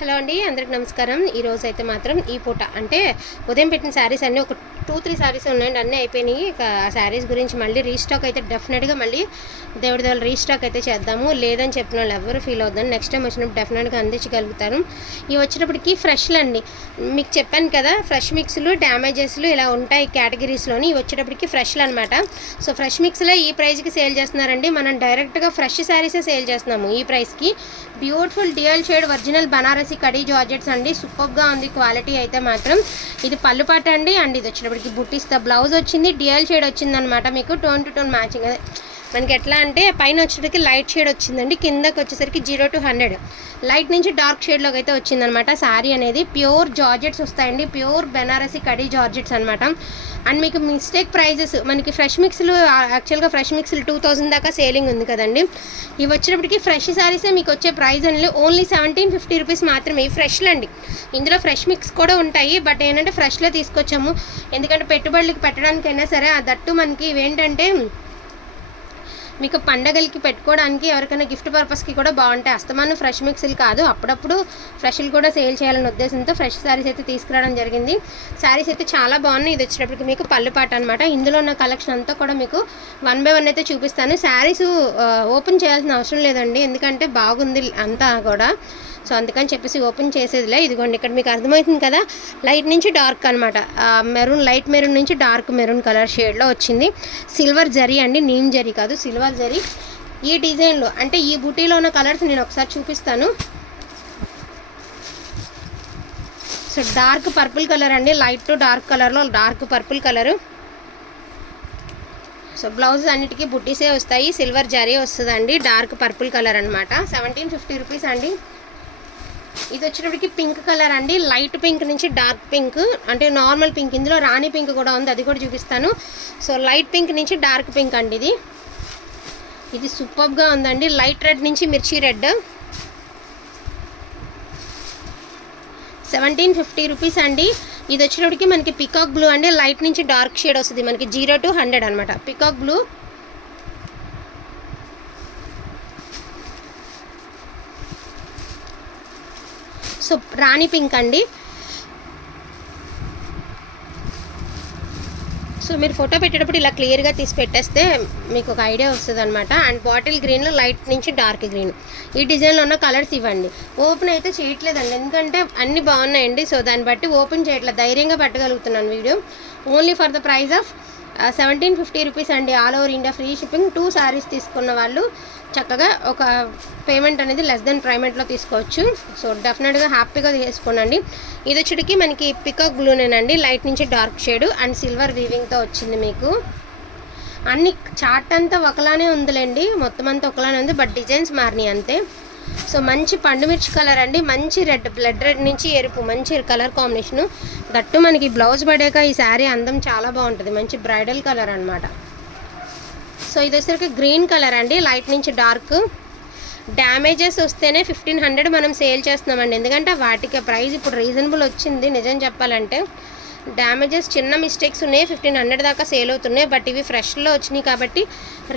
Hello అండి అందరికి నమస్కారం. ఈ అయితే మాత్రం ఈ పూట అంటే ఉదయం పెట్టిన శారీస్ అన్నీ ఒక టూ త్రీ శారీస్ ఉన్నాయండి అన్నీ అయిపోయినాయి. ఇక ఆ శారీస్ గురించి మళ్ళీ రీస్టాక్ అయితే డెఫినెట్గా మళ్ళీ దేవుడి దేవుడు రీస్టాక్ అయితే చేద్దాము. లేదని చెప్పిన వాళ్ళు ఎవరు ఫీల్ అవుతుంది నెక్స్ట్ టైం వచ్చినప్పుడు డెఫినెట్గా అందించగలుగుతాను. ఇవి వచ్చేటప్పటికి ఫ్రెష్లు అండి మీకు చెప్పాను కదా ఫ్రెష్ మిక్స్లు డ్యామేజెస్లు ఇలా ఉంటాయి కేటగిరీస్లోని ఇవి వచ్చేటప్పటికి ఫ్రెష్లు అనమాట సో ఫ్రెష్ మిక్స్లో ఈ ప్రైస్కి సేల్ చేస్తున్నారండి. మనం డైరెక్ట్గా ఫ్రెష్ శారీసే సేల్ చేస్తున్నాము ఈ ప్రైస్కి beautiful dual shade original Banarasi khadi georgettes అండి. సూపర్గా ఉంది క్వాలిటీ అయితే మాత్రం. ఇది పళ్ళుపాట అండి. అండ్ ఇది వచ్చేటప్పటికి బుట్టిస్తా బ్లౌజ్ వచ్చింది డిఎల్ షేడ్ వచ్చింది అనమాట మీకు. Tone to tone matching. అదే మనకి ఎట్లా అంటే పైన వచ్చేసరికి లైట్ షేడ్ వచ్చిందండి. కిందకి వచ్చేసరికి జీరో టు హండ్రెడ్. లైట్ నుంచి డార్క్ షేడ్లోకి అయితే వచ్చిందనమాట. శారీ అనేది ప్యూర్ జార్జెట్స్ వస్తాయండి. ప్యూర్ బెనారసి కడీ జార్జెట్స్ అనమాట అండ్ మీకు మిస్టేక్ ప్రైజెస్ మనకి ఫ్రెష్ మిక్స్లు యాక్చువల్గా ఫ్రెష్ మిక్స్లు టూ థౌసండ్ దాకా సేలింగ్ ఉంది కదండి. ఇవి వచ్చినప్పటికీ ఫ్రెష్ శారీసే మీకు వచ్చే ప్రైస్ అనేది ఓన్లీ సెవెంటీన్ ఫిఫ్టీ రూపీస్ మాత్రమే. ఫ్రెష్లు అండి ఇందులో ఫ్రెష్ మిక్స్ కూడా ఉంటాయి. బట్ ఏంటంటే ఫ్రెష్లో తీసుకొచ్చాము. ఎందుకంటే పెట్టుబడులకు పెట్టడానికైనా సరే ఆ దట్టు మనకి ఇవేంటంటే మీకు పండగలకి పెట్టుకోవడానికి ఎవరికైనా గిఫ్ట్ పర్పస్కి కూడా బాగుంటాయి. అస్తమానం ఫ్రెష్ మిక్స్లు కాదు. అప్పుడప్పుడు ఫ్రెష్లు కూడా సేల్ చేయాలనే ఉద్దేశంతో ఫ్రెష్ శారీస్ అయితే తీసుకురావడం జరిగింది. శారీస్ అయితే చాలా బాగున్నాయి. ఇది వచ్చేటప్పటికి మీకు పళ్ళు పాట అనమాట ఇందులో ఉన్న కలెక్షన్ అంతా కూడా మీకు వన్ బై వన్ అయితే చూపిస్తాను. శారీస్ ఓపెన్ చేయాల్సిన అవసరం లేదండి. ఎందుకంటే బాగుంది అంతా కూడా. సో అందుకని చెప్పేసి ఓపెన్ చేసేదిలే. ఇదిగోండి ఇక్కడ మీకు అర్థమవుతుంది కదా లైట్ నుంచి డార్క్ అనమాట మెరూన్ లైట్ మెరూన్ నుంచి డార్క్ మెరూన్ కలర్ షేడ్లో వచ్చింది. సిల్వర్ జరీ అండి నీమ్ జరీ కాదు సిల్వర్ జరీ. ఈ డిజైన్లో అంటే ఈ బుటీలో ఉన్న కలర్స్ నేను ఒకసారి చూపిస్తాను. సో డార్క్ పర్పుల్ కలర్ అండి లైట్ టు డార్క్ కలర్లో dark purple colour. So blouse అన్నిటికీ బుట్టీసే వస్తాయి సిల్వర్ జరీ వస్తుందండి డార్క్ పర్పుల్ కలర్ అనమాట సెవెంటీన్ ఫిఫ్టీ రూపీస్ అండి. ఇది వచ్చేటప్పటికి పింక్ కలర్ అండి. లైట్ పింక్ నుంచి డార్క్ పింక్ అంటే నార్మల్ పింక్ ఇందులో రాణి పింక్ కూడా ఉంది. అది కూడా చూపిస్తాను. సో లైట్ పింక్ నుంచి డార్క్ పింక్ అండి ఇది. ఇది సూపర్గా ఉందండి. లైట్ రెడ్ నుంచి మిర్చి రెడ్ సెవెంటీన్ ఫిఫ్టీ రూపీస్ అండి. ఇది వచ్చేటప్పటికి మనకి పికాక్ బ్లూ అండి. లైట్ నుంచి డార్క్ షేడ్ వస్తుంది. మనకి జీరో టు హండ్రెడ్ అనమాట పికాక్ బ్లూ సో రాణి పింక్ అండి. సో మీరు ఫోటో పెట్టేటప్పుడు ఇలా క్లియర్గా తీసి పెట్టేస్తే మీకు ఒక ఐడియా వస్తుంది అనమాట అండ్ బాటిల్ గ్రీన్లో లైట్ నుంచి డార్క్ గ్రీన్. ఈ డిజైన్లో ఉన్న కలర్స్ ఇవ్వండి. ఓపెన్ అయితే చేయట్లేదండి. ఎందుకంటే అన్నీ బాగున్నాయండి. సో దాన్ని బట్టి ఓపెన్ చేయట్లేదు. ధైర్యంగా పెట్టగలుగుతున్నాను video. Only for the price of seventeen fifty rupees అండి. All over India free shipping. Two saris తీసుకున్న వాళ్ళు చక్కగా ఒక పేమెంట్ అనేది లెస్ దెన్ ప్రైమేట్లో తీసుకోవచ్చు. సో డెఫినెట్గా హ్యాపీగా తీసుకోనండి. ఇది వచ్చేటికి మనకి పికాక్ బ్లూనేనండి లైట్ నుంచి డార్క్ షేడ్ అండ్ సిల్వర్ వీవింగ్తో వచ్చింది మీకు. అన్ని చార్ట్ అంతా ఒకలానే ఉందిలేండి. మొత్తం అంతా ఒకలానే ఉంది బట్ డిజైన్స్ మారినాయి అంతే. సో మంచి పండుమిర్చి కలర్ అండి. మంచి రెడ్ బ్లడ్ రెడ్ నుంచి ఎరుపు మంచి కలర్ కాంబినేషను దట్టు మనకి బ్లౌజ్ పడాక ఈ శారీ అందం చాలా బాగుంటుంది. మంచి బ్రైడల్ కలర్ అనమాట సో ఇది వచ్చేసరికి గ్రీన్ కలర్ అండి. లైట్ నుంచి డార్క్. డ్యామేజెస్ వస్తేనే ఫిఫ్టీన్ హండ్రెడ్ మనం సేల్ చేస్తున్నామండి. ఎందుకంటే వాటికి ప్రైస్ ఇప్పుడు రీజనబుల్ వచ్చింది నిజం చెప్పాలంటే. డ్యామేజెస్ చిన్న మిస్టేక్స్ ఉన్నాయి ఫిఫ్టీన్ హండ్రెడ్ దాకా సేల్ అవుతున్నాయి. బట్ ఇవి ఫ్రెష్లో వచ్చినాయి కాబట్టి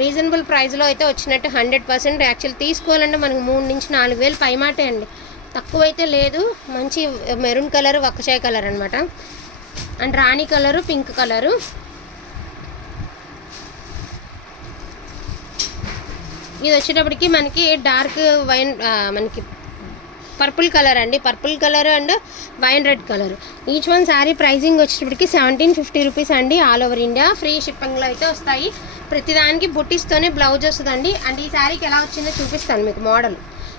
రీజనబుల్ ప్రైస్లో అయితే వచ్చినట్టు హండ్రెడ్ పర్సెంట్ యాక్చువల్ తీసుకోవాలంటే మనకు మూడు నుంచి నాలుగు వేలు పైమాటే అండి. తక్కువైతే లేదు మంచి మెరూన్ కలర్ వక్కచాయ కలర్ అనమాట and Rani colour pink colour. ఇది వచ్చేటప్పటికి మనకి డార్క్ వైన్ మనకి పర్పుల్ కలర్ అండి. Purple colour and wine red colour. Each one sari pricing వచ్చేటప్పటికి సెవెంటీన్ ఫిఫ్టీ రూపీస్ అండి ఆల్ ఓవర్ ఇండియా. ఫ్రీ షిప్పింగ్లో అయితే వస్తాయి. ప్రతిదానికి బుట్టిస్తోనే బ్లౌజ్ వస్తుందండి. అండ్ ఈ శారీకి ఎలా వచ్చిందో చూపిస్తాను మీకు మోడల్.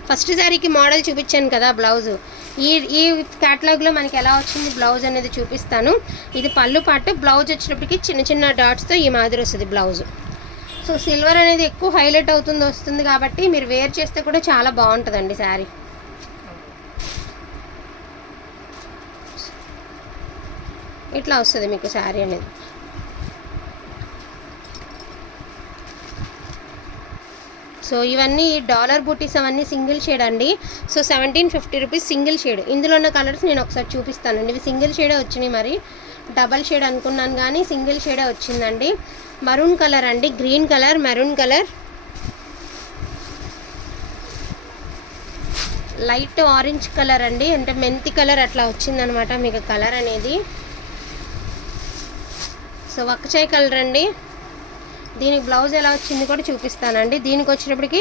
ఫస్ట్ శారీకి మోడల్ చూపించాను కదా బ్లౌజ్. ఈ ఈ క్యాటలాగ్లో మనకి ఎలా వచ్చింది బ్లౌజ్ అనేది చూపిస్తాను. ఇది పళ్ళు పాటు బ్లౌజ్ వచ్చేటప్పటికి చిన్న చిన్న డాట్స్తో ఈ మాదిరి వస్తుంది బ్లౌజ్. సో సిల్వర్ అనేది ఎక్కువ హైలైట్ అవుతుంది వస్తుంది కాబట్టి మీరు వేర్ చేస్తే కూడా చాలా బాగుంటుందండి శారీ. ఇట్లా వస్తుంది మీకు శారీ అనేది. సో ఇవన్నీ డాలర్ బూటీస్ అవన్నీ సింగిల్ షేడ్ అండి. So seventeen fifty rupees single shade. ఇందులో ఉన్న కలర్స్ నేను ఒకసారి చూపిస్తానండి. ఇవి సింగిల్ షేడే వచ్చినాయి మరి. డబల్ షేడ్ అనుకున్నాను కానీ సింగిల్ షేడే వచ్చిందండి. మరూన్ కలర్ అండి. Green colour maroon colour. Light orange colour అండి. అంటే మెంతి కలర్ అట్లా వచ్చిందనమాట మీకు కలర్ అనేది. సో వక్కచాయ్ కలర్ అండి. దీనికి బ్లౌజ్ ఎలా వచ్చింది కూడా చూపిస్తానండి. దీనికి వచ్చినప్పటికి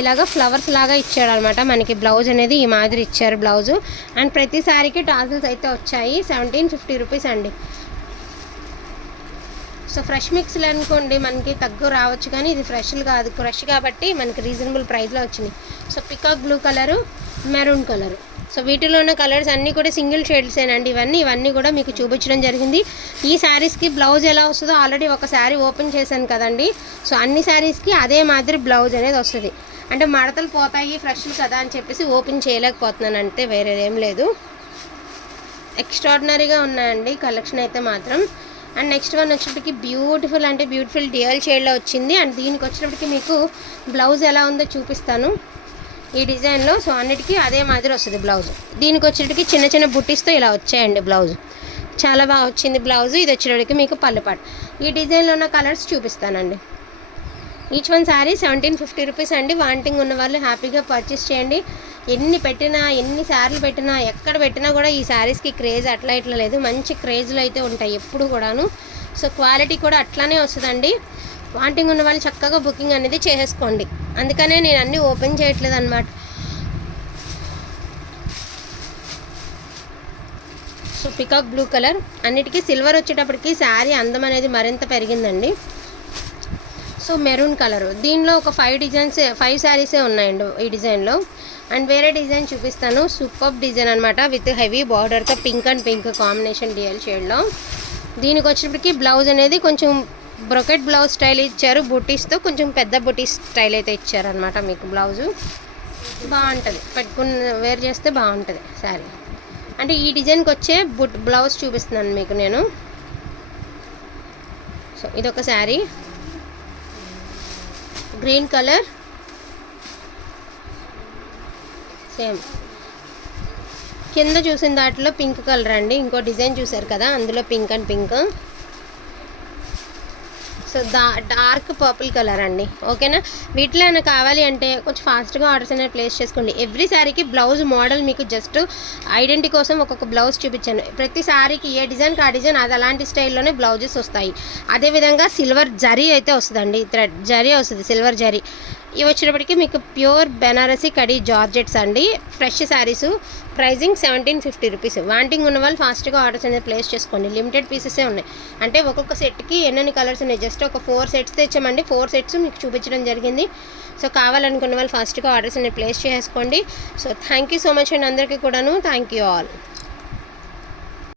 ఇలాగ ఫ్లవర్స్ లాగా ఇచ్చాడు అనమాట మనకి బ్లౌజ్ అనేది ఈ మాదిరి ఇచ్చారు బ్లౌజు. అండ్ ప్రతి సారీకి టాజిల్స్ అయితే వచ్చాయి. సెవెంటీన్ ఫిఫ్టీ రూపీస్ అండి. సో ఫ్రెష్ మిక్స్లు అనుకోండి మనకి తగ్గు రావచ్చు కానీ ఇది ఫ్రెష్లు కాదు. ఫ్రెష్ కాబట్టి మనకి రీజనబుల్ ప్రైస్లో వచ్చినాయి so peacock blue colour maroon colour. So వీటిలో ఉన్న కలర్స్ అన్నీ కూడా సింగిల్ షేడ్సేనండి ఇవన్నీ ఇవన్నీ కూడా మీకు చూపించడం జరిగింది. ఈ శారీస్కి బ్లౌజ్ ఎలా వస్తుందో ఆల్రెడీ ఒక శారీ ఓపెన్ చేశాను కదండి. సో అన్ని శారీస్కి అదే మాదిరి బ్లౌజ్ అనేది వస్తుంది. అంటే మడతలు పోతాయి ఫ్రెష్లు కదా అని చెప్పేసి ఓపెన్ చేయలేకపోతున్నాను అంతే వేరేదేం లేదు. ఎక్స్ట్రాడినరీగా ఉన్నాయండి కలెక్షన్ అయితే మాత్రం. అండ్ నెక్స్ట్ వన్ వచ్చేటప్పటికి బ్యూటిఫుల్ అంటే బ్యూటిఫుల్ డియల్ షేడ్లో వచ్చింది. అండ్ దీనికి వచ్చేటప్పటికి మీకు బ్లౌజ్ ఎలా ఉందో చూపిస్తాను. ఈ డిజైన్లో సో అన్నిటికీ అదే మాదిరి వస్తుంది బ్లౌజ్. దీనికి వచ్చేటికి చిన్న చిన్న బుట్టీస్తో ఇలా వచ్చాయండి బ్లౌజ్. చాలా బాగా వచ్చింది బ్లౌజ్. ఇది వచ్చేటికి మీకు పళ్ళుపాటు. ఈ డిజైన్లో ఉన్న కలర్స్ చూపిస్తానండి. Each one sari seventeen fifty rupees అండి. వాంటింగ్ ఉన్న వాళ్ళు హ్యాపీగా పర్చేస్ చేయండి. ఎన్ని పెట్టినా ఎన్ని సార్లు పెట్టినా ఎక్కడ పెట్టినా కూడా ఈ శారీస్కి క్రేజ్ అట్లా ఇట్లా లేదు. మంచి క్రేజ్లు అయితే ఉంటాయి ఎప్పుడు కూడాను. సో క్వాలిటీ కూడా అట్లానే వస్తుందండి. వాంటింగ్ ఉన్న వాళ్ళు చక్కగా బుకింగ్ అనేది చేసేసుకోండి. అందుకనే నేను అన్నీ ఓపెన్ చేయట్లేదు అనమాట సో పికాక్ బ్లూ కలర్. అన్నిటికీ సిల్వర్ వచ్చేటప్పటికి శారీ అందం అనేది మరింత పెరిగిందండి. So maroon colour. దీనిలో ఒక ఫైవ్ డిజైన్స్ ఫైవ్ శారీసే ఉన్నాయండి ఈ డిజైన్లో. అండ్ వేరే డిజైన్ చూపిస్తాను. సూపర్ డిజైన్ అనమాట విత్ హెవీ బార్డర్తో pink and pink combination dual షేడ్లో. దీనికి వచ్చేటప్పటికి బ్లౌజ్ అనేది కొంచెం బ్రొకెట్ బ్లౌజ్ స్టైల్ ఇచ్చారు. బుటీస్తో కొంచెం పెద్ద బుటీస్ స్టైల్ అయితే ఇచ్చారనమాట మీకు బ్లౌజు. బాగుంటుంది. పెట్టుకున్న వేర్ చేస్తే బాగుంటుంది శారీ. అంటే ఈ డిజైన్కి వచ్చే బుట్ బ్లౌజ్ చూపిస్తున్నాను మీకు నేను. సో ఇదొక శారీ. Green colour. సేమ్. కింద చూసిన దాంట్లో పింక్ కలర్ అండి. ఇంకో డిజైన్ చూసారు కదా అందులో pink and pink. So the dark purple colour అండి. ఓకేనా? వీటిలో ఏమైనా కావాలి అంటే కొంచెం ఫాస్ట్గా ఆర్డర్స్ అనేది ప్లేస్ చేసుకోండి. ఎవ్రీ శారీకి బ్లౌజ్ మోడల్ మీకు జస్ట్ ఐడెంటిటీ కోసం ఒక్కొక్క బ్లౌజ్ చూపించాను. ప్రతి శారీకి ఏ డిజైన్కి ఆ డిజైన్ అది అలాంటి స్టైల్లోనే బ్లౌజెస్ వస్తాయి. అదేవిధంగా సిల్వర్ జరీ అయితే వస్తుందండి. థ్రెడ్ జరీ వస్తుంది సిల్వర్ జరీ. ఇవి వచ్చినప్పటికీ మీకు ప్యూర్ బెనారసీ కడీ జార్జెట్స్ అండి. Fresh saris. Pricing seventeen fifty rupees. Wanting ఉన్న వాళ్ళు ఫాస్ట్గా ఆర్డర్స్ అనేది ప్లేస్ చేసుకోండి. లిమిటెడ్ పీసెసే ఉన్నాయి. అంటే ఒక్కొక్క సెట్కి ఎన్నెన్ని కలర్స్ ఉన్నాయి? జస్ట్ ఒక ఫోర్ సెట్స్ తెచ్చామండి. ఫోర్ సెట్స్ మీకు చూపించడం జరిగింది. సో కావాలనుకున్న వాళ్ళు ఫాస్ట్గా ఆర్డర్స్ అనేది ప్లేస్ చేసుకోండి. So thank you so much అండి అందరికీ కూడాను. Thank you all